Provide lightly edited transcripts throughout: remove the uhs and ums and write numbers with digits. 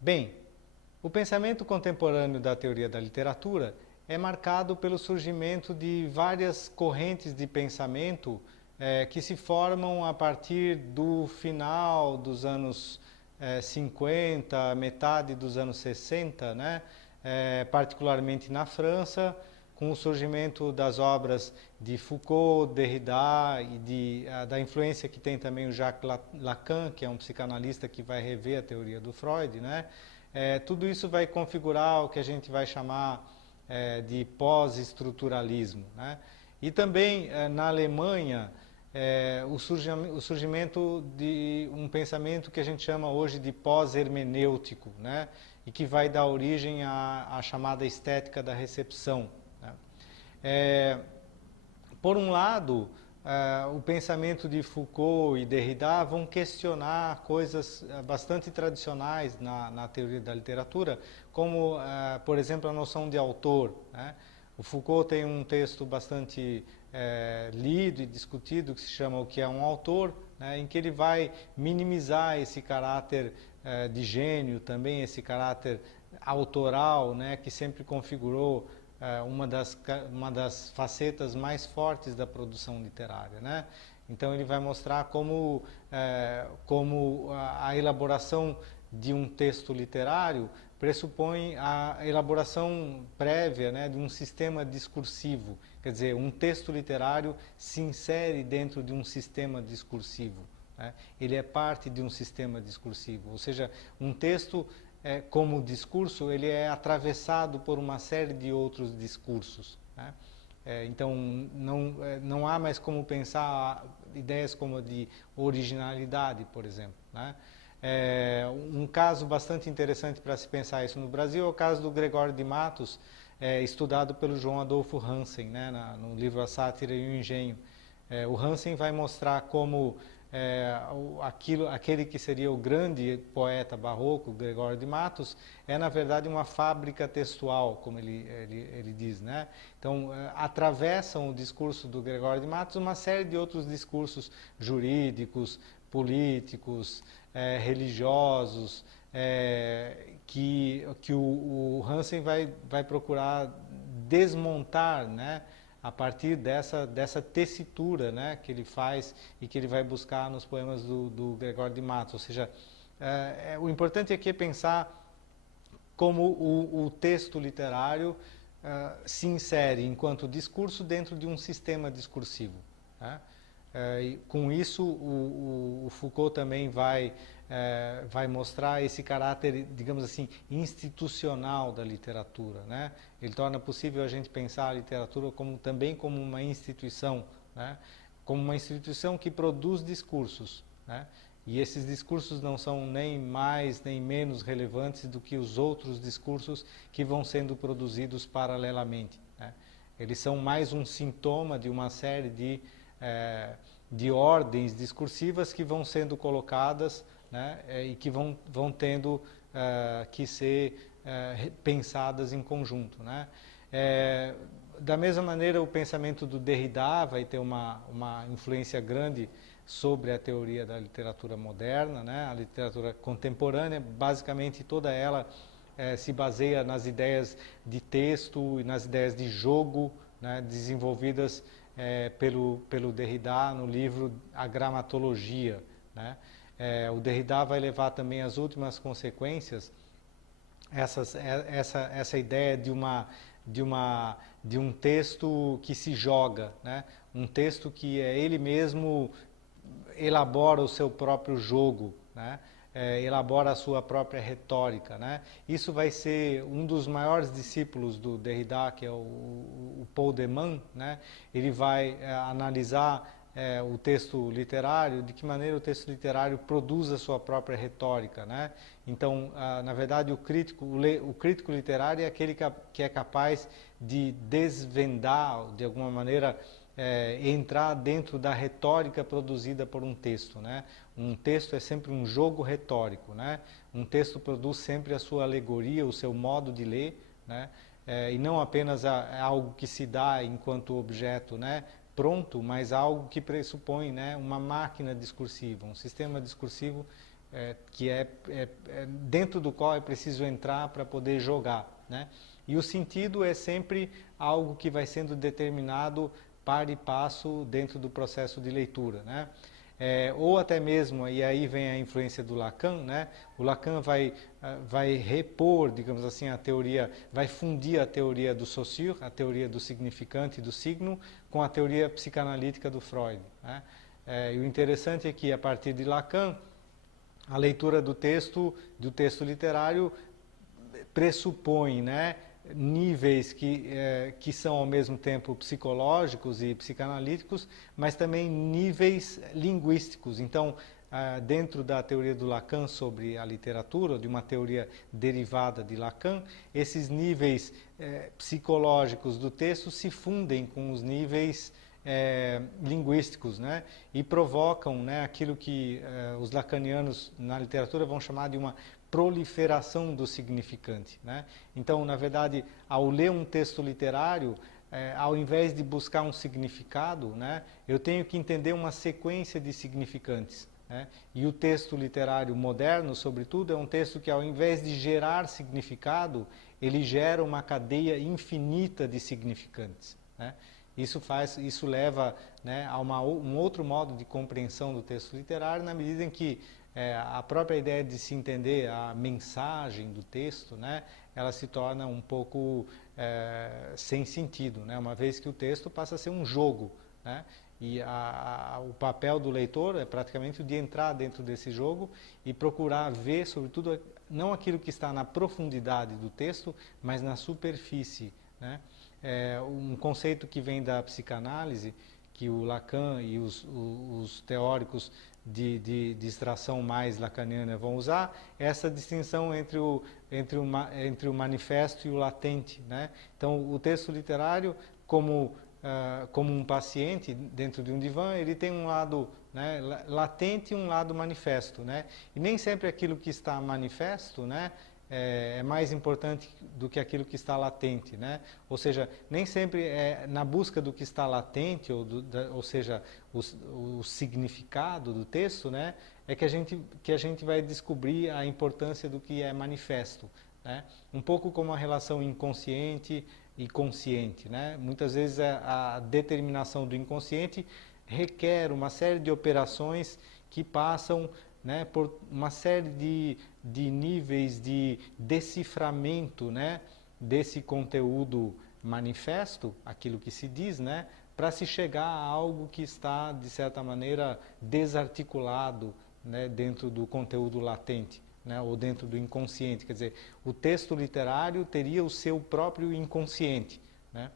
Bem, o pensamento contemporâneo da teoria da literatura é marcado pelo surgimento de várias correntes de pensamento que se formam a partir do final dos anos 50, metade dos anos 60, né? Particularmente na França, com o surgimento das obras de Foucault, Derrida e da influência que tem também o Jacques Lacan, que é um psicanalista que vai rever a teoria do Freud, né? Tudo isso vai configurar o que a gente vai chamar de pós-estruturalismo, né? E também na Alemanha o surgimento de um pensamento que a gente chama hoje de pós-hermenêutico, né? E que vai dar origem à chamada estética da recepção, né? Por um lado, o pensamento de Foucault e Derrida vão questionar coisas bastante tradicionais na teoria da literatura, como, por exemplo, a noção de autor, né? O Foucault tem um texto bastante lido e discutido que se chama O que é um autor, né, em que ele vai minimizar esse caráter de gênio, também esse caráter autoral, né, que sempre configurou uma das facetas mais fortes da produção literária, né? Então ele vai mostrar como a elaboração de um texto literário pressupõe a elaboração prévia, né, de um sistema discursivo. Quer dizer, um texto literário se insere dentro de um sistema discursivo, né? Ele é parte de um sistema discursivo, ou seja, um texto como discurso, ele é atravessado por uma série de outros discursos, né? Então, não há mais como pensar ideias como a de originalidade, por exemplo, né? Um caso bastante interessante para se pensar isso no Brasil é o caso do Gregório de Matos, estudado pelo João Adolfo Hansen, né, no livro A Sátira e o Engenho. O Hansen vai mostrar como aquele que seria o grande poeta barroco, Gregório de Matos, é na verdade uma fábrica textual, como ele diz, né? Então, atravessam o discurso do Gregório de Matos uma série de outros discursos jurídicos, políticos, religiosos, que o Hansen vai procurar desmontar, né, a partir dessa tessitura, né, que ele faz e que ele vai buscar nos poemas do Gregório de Matos. Ou seja, o importante aqui é pensar como o texto literário se insere enquanto discurso dentro de um sistema discursivo, né? E com isso, o Foucault também vai mostrar esse caráter, digamos assim, institucional da literatura, né? Ele torna possível a gente pensar a literatura também como uma instituição, né? Como uma instituição que produz discursos, né? E esses discursos não são nem mais nem menos relevantes do que os outros discursos que vão sendo produzidos paralelamente, né? Eles são mais um sintoma de uma série de ordens discursivas que vão sendo colocadas, né, e que vão tendo que ser pensadas em conjunto, né? Da mesma maneira, o pensamento do Derrida vai ter uma influência grande sobre a teoria da literatura moderna, né? A literatura contemporânea, basicamente toda ela se baseia nas ideias de texto e nas ideias de jogo, né, desenvolvidas pelo Derrida no livro A Gramatologia, né? O Derrida vai levar também às últimas consequências essa ideia de um texto que se joga, né? Um texto que ele mesmo elabora o seu próprio jogo, né? Elabora a sua própria retórica, né? Isso vai ser um dos maiores discípulos do Derrida, que é o Paul de Man, né? Ele vai analisar o texto literário, de que maneira o texto literário produz a sua própria retórica, né? Então, na verdade, o crítico literário é aquele que é capaz de desvendar, de alguma maneira, entrar dentro da retórica produzida por um texto, né? Um texto é sempre um jogo retórico, né? Um texto produz sempre a sua alegoria, o seu modo de ler, né? E não apenas algo que se dá enquanto objeto, né, pronto, mas algo que pressupõe, né, uma máquina discursiva, um sistema discursivo dentro do qual é preciso entrar para poder jogar, né? E o sentido é sempre algo que vai sendo determinado par e passo dentro do processo de leitura, né? Ou até mesmo, e aí vem a influência do Lacan, né? O Lacan vai repor, digamos assim, a teoria, vai fundir a teoria do Saussure, a teoria do significante e do signo, com a teoria psicanalítica do Freud, né? E o interessante é que, a partir de Lacan, a leitura do texto literário pressupõe, né, níveis que são ao mesmo tempo psicológicos e psicanalíticos, mas também níveis linguísticos. Então, dentro da teoria do Lacan sobre a literatura, de uma teoria derivada de Lacan, esses níveis psicológicos do texto se fundem com os níveis linguísticos, né? E provocam, né, aquilo que os lacanianos na literatura vão chamar de uma proliferação do significante, né? Então, na verdade, ao ler um texto literário, ao invés de buscar um significado, né, eu tenho que entender uma sequência de significantes, né? E o texto literário moderno, sobretudo, é um texto que, ao invés de gerar significado, ele gera uma cadeia infinita de significantes, né? Isso leva, né, a um outro modo de compreensão do texto literário, na medida em que a própria ideia de se entender a mensagem do texto, né, ela se torna um pouco sem sentido, né, uma vez que o texto passa a ser um jogo, né, e o papel do leitor é praticamente o de entrar dentro desse jogo e procurar ver, sobretudo, não aquilo que está na profundidade do texto, mas na superfície, né? Um conceito que vem da psicanálise, que o Lacan e os teóricos de extração mais lacaniana vão usar, é essa distinção entre o manifesto e o latente, né? Então, o texto literário, como um paciente dentro de um divã, ele tem um lado, né, latente e um lado manifesto, né? E nem sempre aquilo que está manifesto, né, é mais importante do que aquilo que está latente, né? Ou seja, nem sempre é na busca do que está latente, ou seja, o significado do texto, né, é que a gente vai descobrir a importância do que é manifesto, né? Um pouco como a relação inconsciente e consciente, né? Muitas vezes a determinação do inconsciente requer uma série de operações que passam, né, por uma série de níveis de deciframento, né, desse conteúdo manifesto, aquilo que se diz, né, para se chegar a algo que está, de certa maneira, desarticulado, né, dentro do conteúdo latente, né, ou dentro do inconsciente. Quer dizer, o texto literário teria o seu próprio inconsciente, né?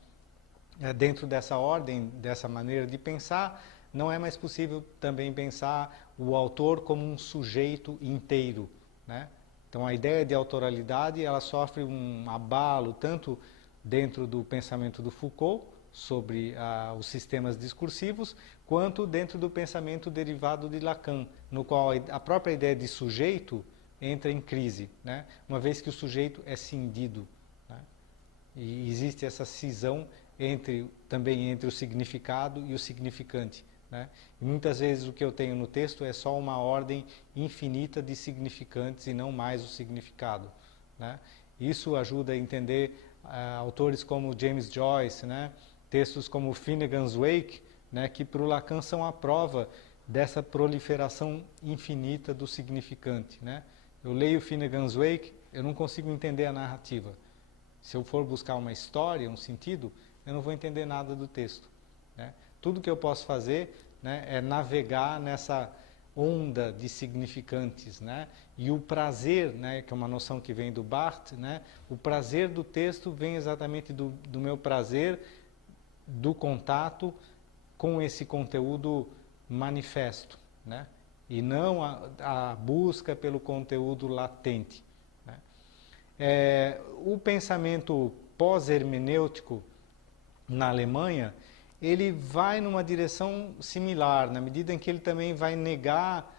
Dentro dessa ordem, dessa maneira de pensar, não é mais possível também pensar o autor como um sujeito inteiro, né? Então, a ideia de autoralidade, ela sofre um abalo tanto dentro do pensamento do Foucault sobre os sistemas discursivos, quanto dentro do pensamento derivado de Lacan, no qual a própria ideia de sujeito entra em crise, né? Uma vez que o sujeito é cindido, né? E existe essa cisão também entre o significado e o significante, né? E muitas vezes o que eu tenho no texto é só uma ordem infinita de significantes e não mais o significado, né? Isso ajuda a entender autores como James Joyce, né? Textos como Finnegan's Wake, né? Que para o Lacan são a prova dessa proliferação infinita do significante, né? Eu leio Finnegan's Wake, eu não consigo entender a narrativa. Se eu for buscar uma história, um sentido, eu não vou entender nada do texto, né? Tudo que eu posso fazer, né, é navegar nessa onda de significantes, né? E o prazer, né, que é uma noção que vem do Barthes, né? O prazer do texto vem exatamente do meu prazer do contato com esse conteúdo manifesto, né? E não a busca pelo conteúdo latente, né? O pensamento pós-hermenêutico na Alemanha, ele vai numa direção similar, na medida em que ele também vai negar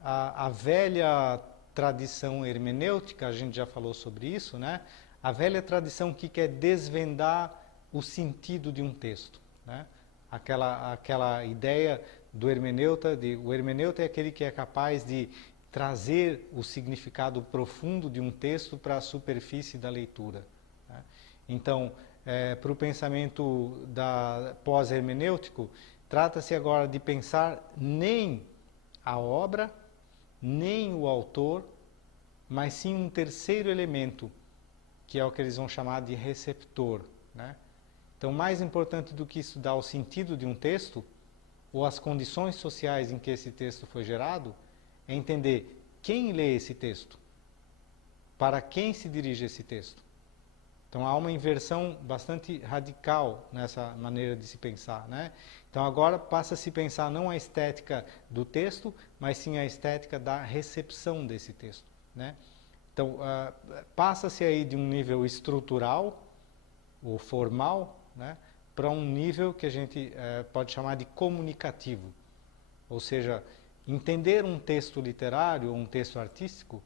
a velha tradição hermenêutica, a gente já falou sobre isso, né? A velha tradição que quer desvendar o sentido de um texto, né? Aquela ideia do hermeneuta, o hermeneuta é aquele que é capaz de trazer o significado profundo de um texto para a superfície da leitura, né? Então, para o pensamento pós-hermenêutico, trata-se agora de pensar nem a obra, nem o autor, mas sim um terceiro elemento, que é o que eles vão chamar de receptor, né? Então, mais importante do que estudar o sentido de um texto, ou as condições sociais em que esse texto foi gerado, é entender quem lê esse texto, para quem se dirige esse texto. Então, há uma inversão bastante radical nessa maneira de se pensar, né? Então, agora passa a se pensar não a estética do texto, mas sim a estética da recepção desse texto, né? Então, passa-se aí de um nível estrutural ou formal, né, para um nível que a gente pode chamar de comunicativo. Ou seja, entender um texto literário ou um texto artístico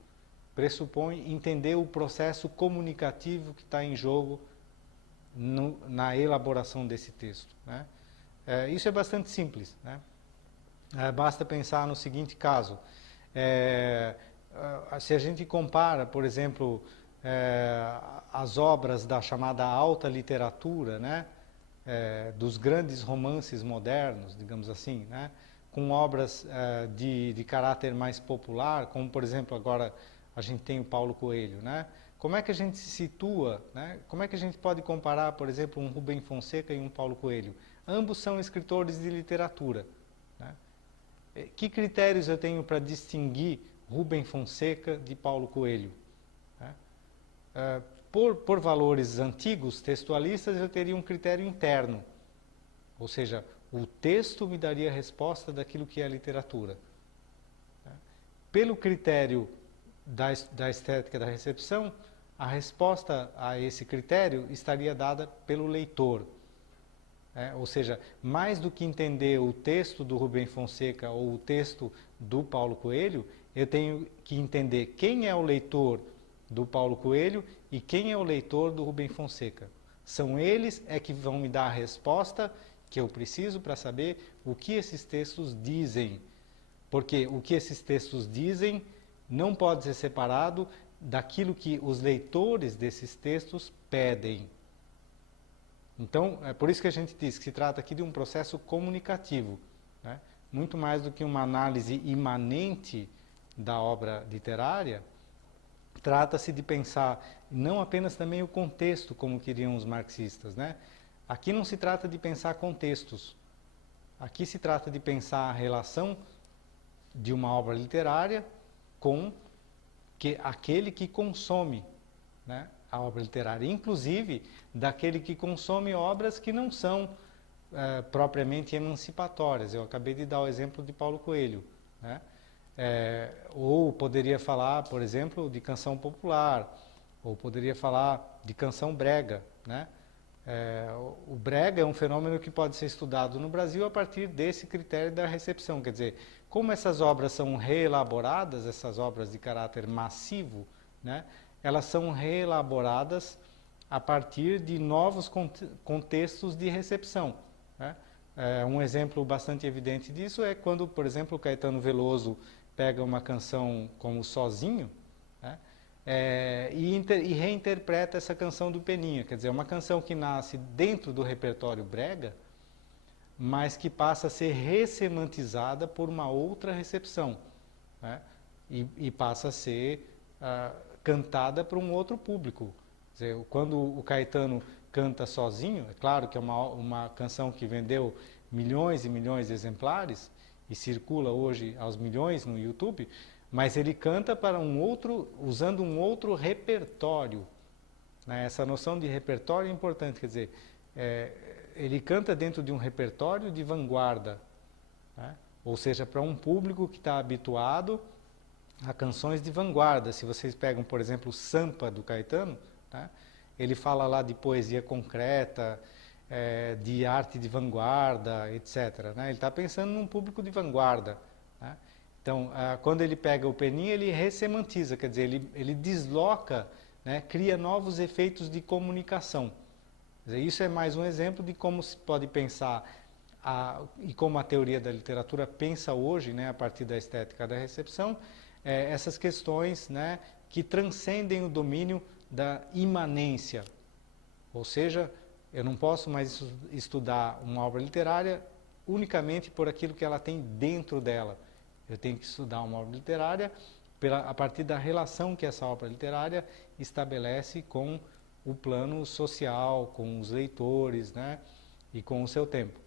pressupõe entender o processo comunicativo que está em jogo na elaboração desse texto, né? Isso é bastante simples, né? Basta pensar no seguinte caso. Se a gente compara, por exemplo, as obras da chamada alta literatura, né, dos grandes romances modernos, digamos assim, né, com obras de caráter mais popular, como, por exemplo, agora a gente tem o Paulo Coelho, né? Como é que a gente se situa, né? Como é que a gente pode comparar, por exemplo, um Rubem Fonseca e um Paulo Coelho? Ambos são escritores de literatura, né? Que critérios eu tenho para distinguir Rubem Fonseca de Paulo Coelho, né? Por valores antigos, textualistas, eu teria um critério interno, ou seja, o texto me daria a resposta daquilo que é a literatura. Pelo critério da estética da recepção, a resposta a esse critério estaria dada pelo leitor. Ou seja, mais do que entender o texto do Rubem Fonseca ou o texto do Paulo Coelho, eu tenho que entender quem é o leitor do Paulo Coelho e quem é o leitor do Rubem Fonseca. São eles que vão me dar a resposta que eu preciso para saber o que esses textos dizem. Porque o que esses textos dizem não pode ser separado daquilo que os leitores desses textos pedem. Então, é por isso que a gente diz que se trata aqui de um processo comunicativo, né? Muito mais do que uma análise imanente da obra literária. Trata-se de pensar não apenas também o contexto, como queriam os marxistas, né? Aqui não se trata de pensar contextos. Aqui se trata de pensar a relação de uma obra literária com aquele que consome, né, a obra literária, inclusive daquele que consome obras que não são propriamente emancipatórias. Eu acabei de dar o exemplo de Paulo Coelho, né? Ou poderia falar, por exemplo, de canção popular, ou poderia falar de canção brega, né? O brega é um fenômeno que pode ser estudado no Brasil a partir desse critério da recepção, quer dizer, como essas obras são reelaboradas, essas obras de caráter massivo, né, elas são reelaboradas a partir de novos contextos de recepção, né? Um exemplo bastante evidente disso é quando, por exemplo, o Caetano Veloso pega uma canção como Sozinho, né, e reinterpreta essa canção do Peninha, quer dizer, uma canção que nasce dentro do repertório brega, mas que passa a ser ressemantizada por uma outra recepção, né? E passa a ser cantada para um outro público. Quer dizer, quando o Caetano canta Sozinho, é claro que é uma canção que vendeu milhões e milhões de exemplares e circula hoje aos milhões no YouTube, mas ele canta para usando um outro repertório, né? Essa noção de repertório é importante, quer dizer, ele canta dentro de um repertório de vanguarda, né? Ou seja, para um público que está habituado a canções de vanguarda. Se vocês pegam, por exemplo, o Sampa do Caetano, né? Ele fala lá de poesia concreta, de arte de vanguarda, etc., né? Ele está pensando num público de vanguarda, né? Então, quando ele pega o Peninha, ele ressemantiza, quer dizer, ele desloca, né? Cria novos efeitos de comunicação. Quer dizer, isso é mais um exemplo de como se pode pensar e como a teoria da literatura pensa hoje, né, a partir da estética da recepção, essas questões, né, que transcendem o domínio da imanência. Ou seja, eu não posso mais estudar uma obra literária unicamente por aquilo que ela tem dentro dela. Eu tenho que estudar uma obra literária a partir da relação que essa obra literária estabelece com o plano social, com os leitores, né, e com o seu tempo.